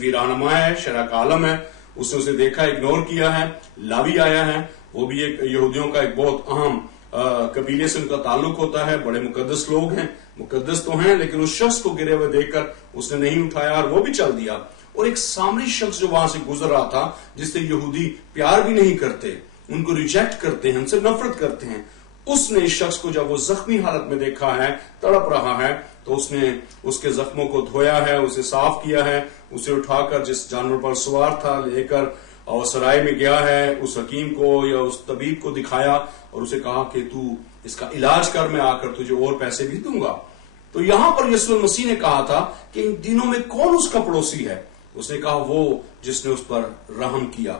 مذہبی رہنما ہے، شرح کا عالم ہے، اس نے اسے دیکھا، اگنور کیا ہے. لاوی آیا ہے، وہ بھی ایک یہودیوں کا ایک بہت اہم قبیلے سے ان کا تعلق ہوتا ہے، بڑے مقدس لوگ ہیں، مقدس تو ہیں، لیکن اس شخص کو گرے ہوئے دیکھ کر اس نے نہیں اٹھایا اور وہ بھی چل دیا. اور ایک سامری شخص جو وہاں سے گزر رہا تھا، جس سے یہودی پیار بھی نہیں کرتے، ان کو ریجیکٹ کرتے ہیں، ان سے نفرت کرتے ہیں، اس نے اس شخص کو جب وہ زخمی حالت میں دیکھا ہے، تڑپ رہا ہے، تو اس نے اس کے زخموں کو دھویا ہے، اسے صاف کیا ہے، اسے اٹھا کر جس جانور پر سوار تھا لے کر اور سرائے میں گیا ہے، اس حکیم کو یا اس طبیب کو دکھایا اور اسے کہا کہ تو اس کا علاج کر، میں آ کر تجھے اور پیسے بھی دوں گا. تو یہاں پر یسوع المسیح نے کہا تھا کہ ان دنوں میں کون اس کا پڑوسی ہے؟ اس نے کہا وہ جس نے اس پر رحم کیا.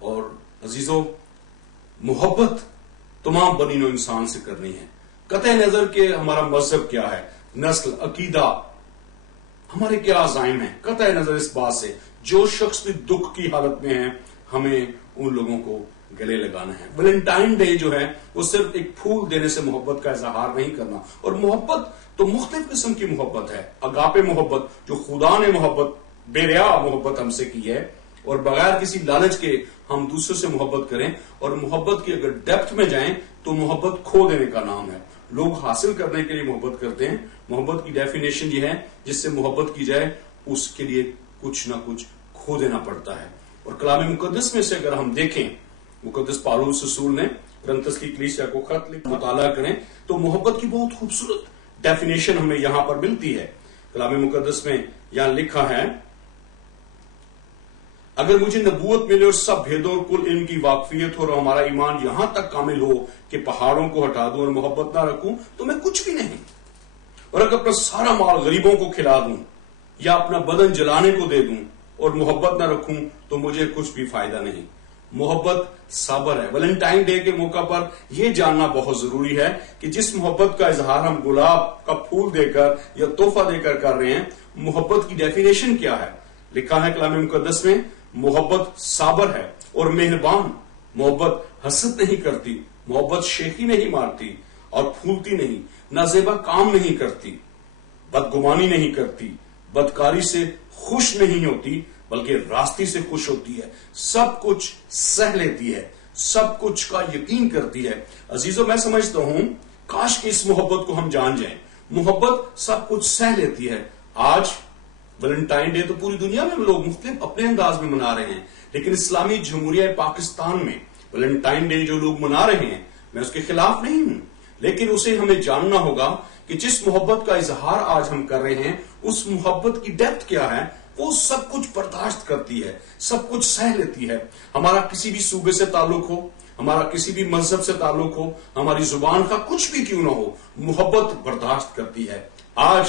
اور عزیزو، محبت تمام بنی نوع انسان سے کرنی ہے، قطع نظر کہ ہمارا مذہب کیا ہے، نسل، عقیدہ، ہمارے کیا عزائم ہیں، قطع نظر اس بات سے جو شخص بھی دکھ کی حالت میں ہے، ہمیں ان لوگوں کو گلے لگانا ہے. ویلنٹائن ڈے جو ہے وہ صرف ایک پھول دینے سے محبت کا اظہار نہیں کرنا. اور محبت تو مختلف قسم کی محبت ہے. اگاپے محبت جو خدا نے محبت، بے ریا محبت ہم سے کی ہے، اور بغیر کسی لالچ کے ہم دوسرے سے محبت کریں. اور محبت کی اگر ڈیپتھ میں جائیں تو محبت کھو دینے کا نام ہے. لوگ حاصل کرنے کے لیے محبت کرتے ہیں. محبت کی ڈیفینیشن یہ ہے جس سے محبت کی جائے اس کے لیے کچھ نہ کچھ کھو دینا پڑتا ہے. اور کلام مقدس میں سے اگر ہم دیکھیں، مقدس پالوس رسول نے کرنتس کی کلیسیا کو خط لکھ مطالعہ کریں تو محبت کی بہت خوبصورت ڈیفینیشن ہمیں یہاں پر ملتی ہے. کلام مقدس میں یہاں لکھا ہے، اگر مجھے نبوت ملے اور سب بھیدوں اور کل علم کی واقفیت ہو اور ہمارا ایمان یہاں تک کامل ہو کہ پہاڑوں کو ہٹا دوں اور محبت نہ رکھوں تو میں کچھ بھی نہیں. اور اگر اپنا سارا مال غریبوں کو کھلا دوں یا اپنا بدن جلانے کو دے دوں اور محبت نہ رکھوں تو مجھے کچھ بھی فائدہ نہیں. محبت صبر ہے. ویلنٹائن ڈے کے موقع پر یہ جاننا بہت ضروری ہے کہ جس محبت کا اظہار ہم گلاب کا پھول دے کر یا تحفہ دے کر رہے ہیں، محبت کی ڈیفینیشن کیا ہے. لکھا ہے کلام مقدس میں، محبت صابر ہے اور مہربان. محبت حسد نہیں کرتی، محبت شیخی نہیں مارتی اور پھولتی نہیں، نازیبا کام نہیں کرتی، بدگمانی نہیں کرتی، بدکاری سے خوش نہیں ہوتی بلکہ راستی سے خوش ہوتی ہے، سب کچھ سہ لیتی ہے، سب کچھ کا یقین کرتی ہے. عزیزو، میں سمجھتا ہوں کاش کہ اس محبت کو ہم جان جائیں. محبت سب کچھ سہ لیتی ہے. آج ویلنٹائن ڈے تو پوری دنیا میں لوگ مختلف اپنے انداز میں منا رہے ہیں، لیکن اسلامی جمہوریہ پاکستان میں ویلنٹائن ڈے جو لوگ منا رہے ہیں، میں اس کے خلاف نہیں ہوں، لیکن اسے ہمیں جاننا ہوگا کہ جس محبت کا اظہار آج ہم کر رہے ہیں اس محبت کی ڈیپتھ کیا ہے. وہ سب کچھ برداشت کرتی ہے، سب کچھ سہ لیتی ہے. ہمارا کسی بھی صوبے سے تعلق ہو، ہمارا کسی بھی مذہب سے تعلق ہو، ہماری زبان کا کچھ بھی کیوں نہ ہو، محبت برداشت کرتی ہے. آج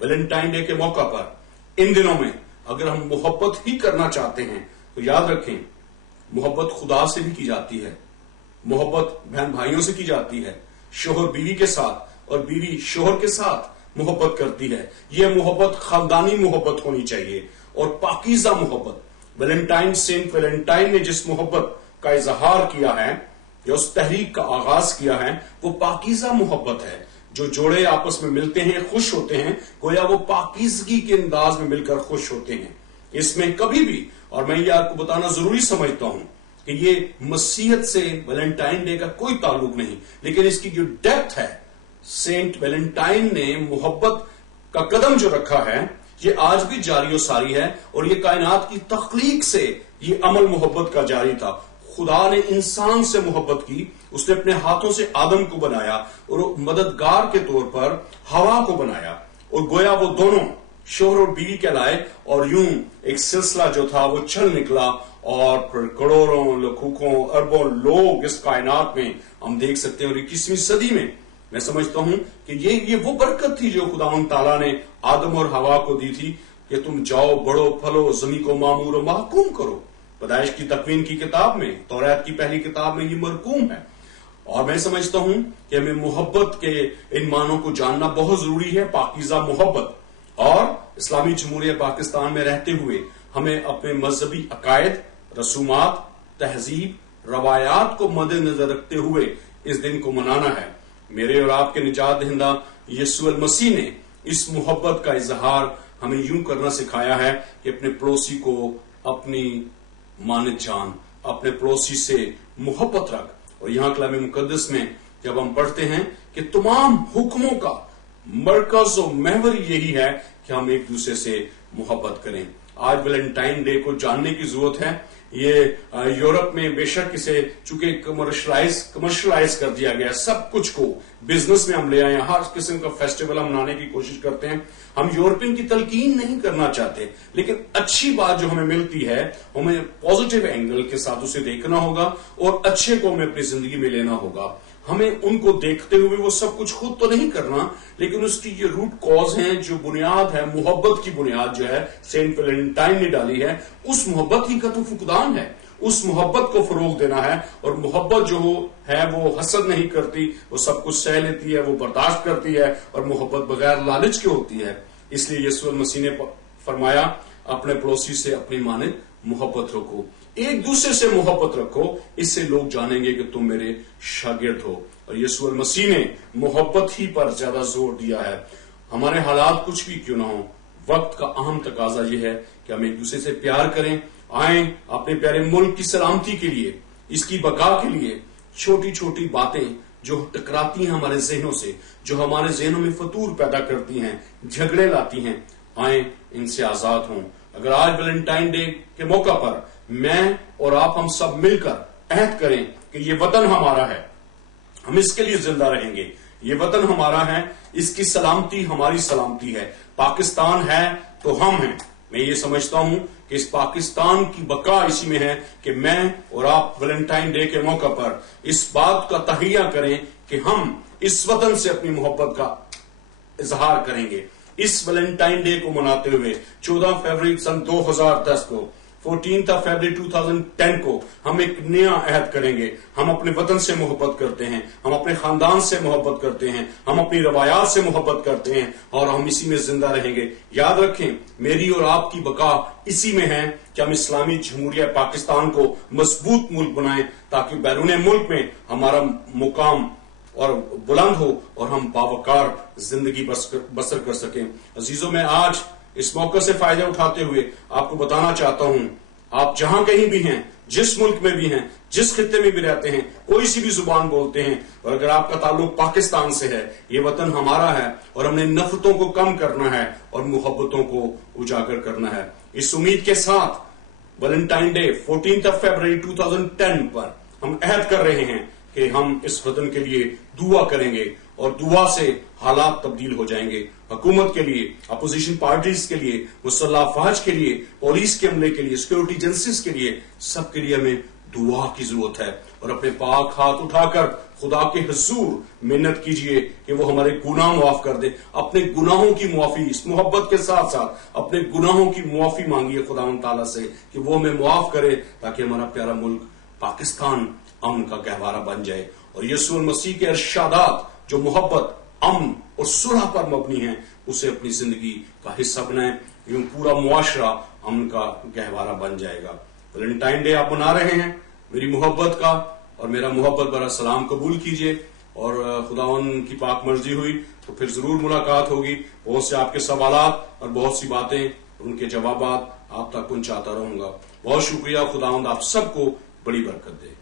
ویلنٹائن ڈے کے موقع پر ان دنوں میں اگر ہم محبت ہی کرنا چاہتے ہیں تو یاد رکھیں، محبت خدا سے بھی کی جاتی ہے، محبت بہن بھائیوں سے کی جاتی ہے، شوہر بیوی کے ساتھ اور بیوی شوہر کے ساتھ محبت کرتی ہے. یہ محبت خاندانی محبت ہونی چاہیے اور پاکیزہ محبت. ویلنٹائن، سینٹ ویلنٹائن نے جس محبت کا اظہار کیا ہے یا اس تحریک کا آغاز کیا ہے وہ پاکیزہ محبت ہے. جو جوڑے آپس میں ملتے ہیں خوش ہوتے ہیں، گویا وہ پاکیزگی کے انداز میں مل کر خوش ہوتے ہیں. اس میں کبھی بھی، اور میں یہ آپ کو بتانا ضروری سمجھتا ہوں کہ یہ مسیحیت سے ویلنٹائن ڈے کا کوئی تعلق نہیں، لیکن اس کی جو ڈیپتھ ہے، سینٹ ویلنٹائن نے محبت کا قدم جو رکھا ہے یہ آج بھی جاری و ساری ہے. اور یہ کائنات کی تخلیق سے یہ عمل محبت کا جاری تھا. خدا نے انسان سے محبت کی، اس نے اپنے ہاتھوں سے آدم کو بنایا اور مددگار کے طور پر ہوا کو بنایا، اور گویا وہ دونوں شوہر اور بیوی کہلائے. اور یوں ایک سلسلہ جو تھا وہ چل نکلا، اور پھر کروڑوں، لاکھوں، اربوں لوگ اس کائنات میں ہم دیکھ سکتے ہیں. اور 21ویں صدی میں میں سمجھتا ہوں کہ یہ وہ برکت تھی جو خداوند تعالیٰ نے آدم اور ہوا کو دی تھی کہ تم جاؤ، بڑھو، پھلو، زمین کو معمور و محکوم کرو. پیدائش کی تکوین کی کتاب میں، توریت کی پہلی کتاب میں یہ مرقوم ہے. اور میں سمجھتا ہوں کہ ہمیں محبت کے ان معنوں کو جاننا بہت ضروری ہے، پاکیزہ محبت. اور اسلامی جمہوریہ پاکستان میں رہتے ہوئے ہمیں اپنے مذہبی عقائد، رسومات، تہذیب، روایات کو مد نظر رکھتے ہوئے اس دن کو منانا ہے. میرے اور آپ کے نجات دہندہ یسوع المسیح نے اس محبت کا اظہار ہمیں یوں کرنا سکھایا ہے کہ اپنے پڑوسی کو اپنی مانت جان، اپنے پڑوسی سے محبت رکھ۔ اور یہاں کلام مقدس میں جب ہم پڑھتے ہیں کہ تمام حکموں کا مرکز و محور یہی ہے کہ ہم ایک دوسرے سے محبت کریں۔ آج ویلنٹائن ڈے کو جاننے کی ضرورت ہے۔ یہ یورپ میں بے شک اسے چونکہ کمرشلائز کر دیا گیا، سب کچھ کو بزنس میں ہم لے آئے، ہر قسم کا فیسٹیول ہم منانے کی کوشش کرتے ہیں۔ ہم یورپین کی تلقین نہیں کرنا چاہتے، لیکن اچھی بات جو ہمیں ملتی ہے ہمیں پازیٹیو اینگل کے ساتھ اسے دیکھنا ہوگا اور اچھے کو ہمیں اپنی زندگی میں لینا ہوگا۔ ہمیں ان کو دیکھتے ہوئے وہ سب کچھ خود تو نہیں کرنا، لیکن اس کی یہ روٹ کاز ہیں، جو بنیاد ہے، محبت کی بنیاد جو ہے سینٹ ویلنٹائن نے ڈالی ہے، اس محبت ہی کا تو فقدان ہے۔ اس محبت کو فروغ دینا ہے، اور محبت جو ہے وہ حسد نہیں کرتی، وہ سب کچھ سہ لیتی ہے، وہ برداشت کرتی ہے، اور محبت بغیر لالچ کے ہوتی ہے۔ اس لیے یسوع المسیح نے فرمایا اپنے پڑوسی سے اپنی مانند محبت رکھو، ایک دوسرے سے محبت رکھو، اس سے لوگ جانیں گے کہ تم میرے شاگرد ہو۔ اور یسوع المسیح نے محبت ہی پر زیادہ زور دیا ہے۔ ہمارے حالات کچھ بھی کیوں نہ ہو، وقت کا اہم تقاضا یہ ہے کہ ہم ایک دوسرے سے پیار کریں، آئیں اپنے پیارے ملک کی سلامتی کے لیے، اس کی بقا کے لیے چھوٹی چھوٹی باتیں جو ٹکراتی ہیں ہمارے ذہنوں سے، جو ہمارے ذہنوں میں فطور پیدا کرتی ہیں، جھگڑے لاتی ہیں، آئیں ان سے آزاد ہوں۔ اگر آج ویلنٹائن ڈے کے موقع پر میں اور آپ ہم سب مل کر عہد کریں کہ یہ وطن ہمارا ہے، ہم اس کے لیے زندہ رہیں گے، یہ وطن ہمارا ہے، اس کی سلامتی ہماری سلامتی ہے، پاکستان ہے تو ہم ہیں۔ میں یہ سمجھتا ہوں کہ اس پاکستان کی بقا اسی میں ہے کہ میں اور آپ ویلنٹائن ڈے کے موقع پر اس بات کا تہیہ کریں کہ ہم اس وطن سے اپنی محبت کا اظہار کریں گے۔ اس ویلنٹائن ڈے کو مناتے ہوئے 14 فروری سن 2010 کو 14 فروری 2010 کو ہم ایک نیا عہد کریں گے۔ ہم اپنے وطن سے محبت کرتے ہیں، ہم اپنے خاندان سے محبت کرتے ہیں، ہم اپنی روایات سے محبت کرتے ہیں، اور ہم اسی میں زندہ رہیں گے۔ یاد رکھیں، میری اور آپ کی بقا اسی میں ہے کہ ہم اسلامی جمہوریہ پاکستان کو مضبوط ملک بنائیں، تاکہ بیرون ملک میں ہمارا مقام اور بلند ہو اور ہم باوقار زندگی بسر کر سکیں۔ عزیزوں، میں آج اس موقع سے فائدہ اٹھاتے ہوئے آپ کو بتانا چاہتا ہوں، آپ جہاں کہیں بھی ہیں، جس ملک میں بھی ہیں، جس خطے میں بھی رہتے ہیں، کوئی سی بھی زبان بولتے ہیں، اور اگر آپ کا تعلق پاکستان سے ہے، یہ وطن ہمارا ہے، اور ہم نے نفرتوں کو کم کرنا ہے اور محبتوں کو اجاگر کرنا ہے۔ اس امید کے ساتھ ویلنٹائن ڈے 14 فروری 2010 پر ہم عہد کر رہے ہیں کہ ہم اس وطن کے لیے دعا کریں گے، اور دعا سے حالات تبدیل ہو جائیں گے۔ حکومت کے لیے، اپوزیشن پارٹیز کے لیے، مسلح افواج کے لیے، پولیس کے عملے کے لیے، سیکورٹی ایجنسیز کے لیے، سب کے لیے ہمیں دعا کی ضرورت ہے۔ اور اپنے پاک ہاتھ اٹھا کر خدا کے حضور منت کیجئے کہ وہ ہمارے گناہ معاف کر دے۔ اپنے گناہوں کی معافی، اس محبت کے ساتھ ساتھ اپنے گناہوں کی معافی مانگیے خدا تعالیٰ سے کہ وہ ہمیں معاف کرے، تاکہ ہمارا پیارا ملک پاکستان امن کا گہوارہ بن جائے۔ اور یسوع المسیح کے ارشادات جو محبت، امن اور صلح پر مبنی ہیں، اسے اپنی زندگی کا حصہ بنائیں، یوں پورا معاشرہ امن کا گہوارہ بن جائے گا۔ ویلنٹائن ڈے آپ منا رہے ہیں، میری محبت کا اور میرا محبت بھرا سلام قبول کیجئے، اور خداوند کی پاک مرضی ہوئی تو پھر ضرور ملاقات ہوگی۔ بہت سے آپ کے سوالات اور بہت سی باتیں، ان کے جوابات آپ تک پہنچاتا رہوں گا۔ بہت شکریہ، خداوند آپ سب کو بڑی برکت دے۔